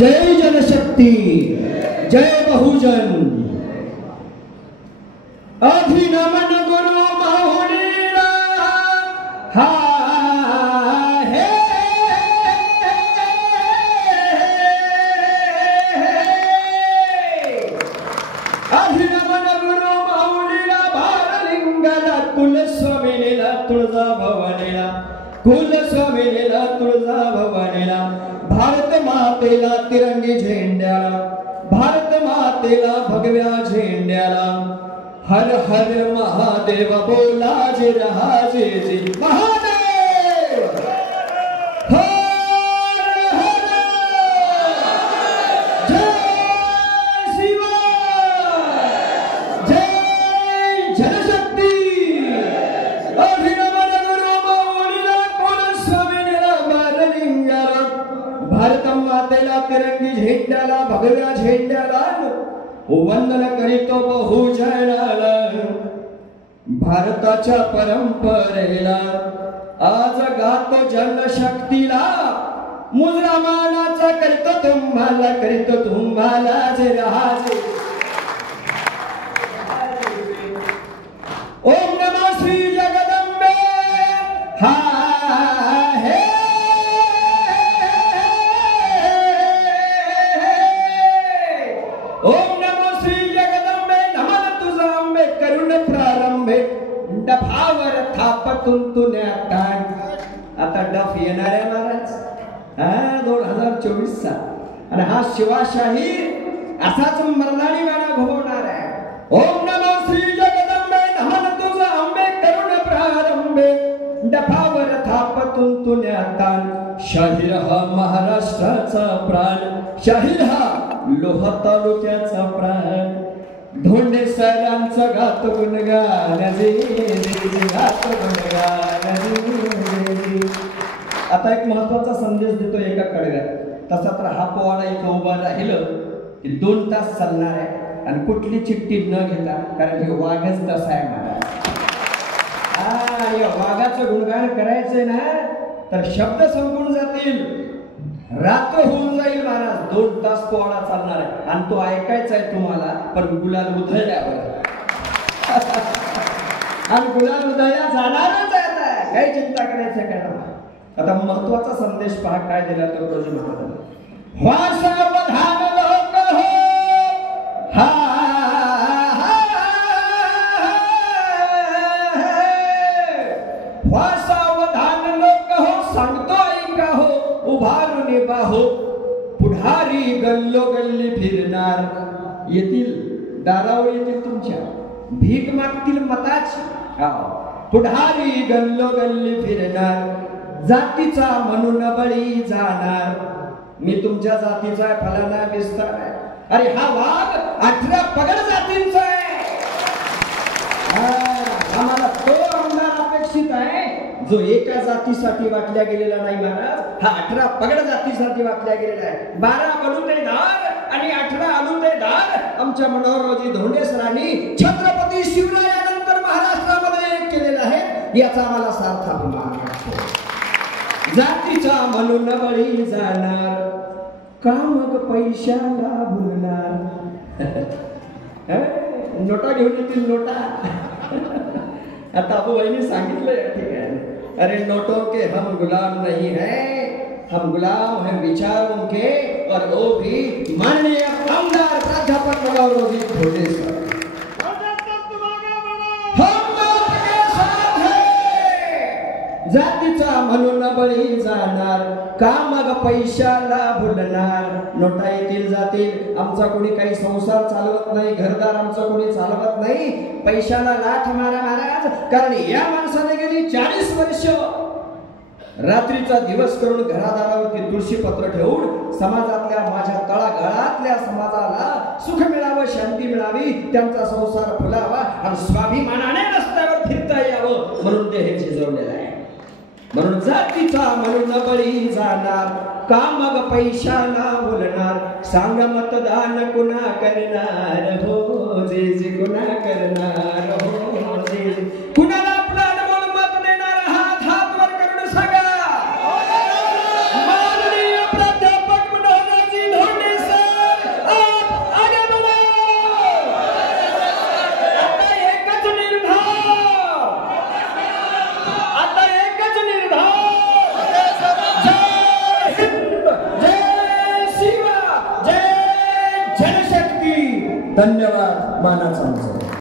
जय जनशक्ती, जय बहुजन। अभिनमन गुरु माहुलीला हा हे अभिनमन गुरु माहुलीला बाललिंगाला कुलस्वामिनीला तुळजा भवानीला कुलस्वामिनीला तुळजा भवानीला भारत मातेला तिरंगी झेंड्याला भारत मातेला भगव्या झेंड्याला हर हर महादेव बोला जे रहाजे जे महादेव हर हर जय शिवाय जय जनशक्ती। अभिनमन गुरु माऊलीला कुलस्वामिनीला बाललिंगाला भारत मातेला तिरंगी झेंड्याला भगव्या झेंड्याला वंदन करीतो बहुजनाला। भारताच्या परंपरेला आज गातो जनशक्तीला मुजरा मानाचा करतो तुम्हाला जे रहाजे। ओम नमः श्री जगदंबे हा हे ओम डफावर थापतून तुन्यात आता डफ येणार आहे महाराज 2024 चा आणि हा शिवाशाही असाच मर्दानी गाणा घुमवणार आहे। ओम नमो श्री जगदंबे नमन तुझा अंबे करुण प्रारंभे डफावर थापतून तुन्यात शाहीर हा महाराष्ट्राचा प्राण शाहीर हा लोहा तालुक्याचा प्राण धोंडे सरांचं गात गुणगान गात गुणगान। आता एक महत्वाचा संदेश देतो एका कडव्यात तसा तर हा पोवाडा इथं उभा राहिलं की 2 तास चालणार आहे आणि कुठली चिठ्ठी न घेता कारण हे वाघच तसा आहे मला या वाघाचं गुणगान करायचंय ना तर शब्द संपून जातील रात्र होऊन जाईल महाराज 2 तास पोवाडा चालणार आहे आणि तो ऐकायचा आहे तुम्हाला पण गुलाल उधळल्यावर आणि गुलाल उधळल्या जाणारच आहे काही चिंता करायचं का। आता महत्वाचा संदेश पहा काय दिला तो रोजी महाराज वासावधान लोक हो हा वासावधान लोक हो सांगतो ऐका हो उभारून बाहो पुढारी गल्लोगल्ली फिरणार येतील दारावर येतील तुमच्या भीक मागतील मताची पुढारी गल्लोगल्ली फिरणार जातीचा म्हणून बळी जाणार मी तुमच्या जातीचा आहे फलाना विस्तार आहे अरे हा वाघ 18 पगड जातींचा आहे आम्हाला तो आमदार अपेक्षित आहे जो एका जातीसाठी वाटल्या गेलेला नाही महाराज हा 18 पगड जातीसाठी वाटल्या गेलेला आहे 12 बलुतेदार आणि 18 अलुतेदार आमच्या मनोहररावजी धोंडे सरांनी छत्रपती शिवरायांनंतर महाराष्ट्रामध्ये केलेला आहे याचा आम्हाला सार्थ अभिमान वाटतो। जातीचा म्हणून बळी जाणार का मग पैशाला भुलणार नोटा घेऊन येतील नोटा आता अबूबाईंनी सांगितलं या ठिकाणी अरे नोटों के हम गुलाम नहीं है हम गुलाम हैं विचारों के और वो भी माननीय आमदार प्राध्यापक मनोहररावजी धोंडे सर जातीचा म्हणून बळी जाणार का मग पैशाला भुलणार नोटा येतील जातील आमचा कोणी काही संसार चालवत नाही घरदार आमचा कोणी चालवत नाही पैशाला लाथ मारा महाराज कारण या माणसाने गेली 40 वर्ष रात्रीचा दिवस करून घरादारावरती तुळशी पत्र ठेवून समाजातल्या माझ्या तळागाळातल्या समाजाला सुख मिळावं शांती मिळावी त्यांचा संसार फुलावा आणि स्वाभिमानाने रस्त्यावर फिरता यावं म्हणून ते हे झिजवलेलं आहे। म्हणून जातीचा म्हणून बळी जाणार का मग पैशाला बोलणार सांग मतदान कुणा करणार हो जे जे कुणा करणार हो जे कुणाला आपला अनमोल मत देणार हात वर करून सांगा माननीय प्राध्यापक मनोहररावजी धोंडे धन्यवाद. मानाचा आमचा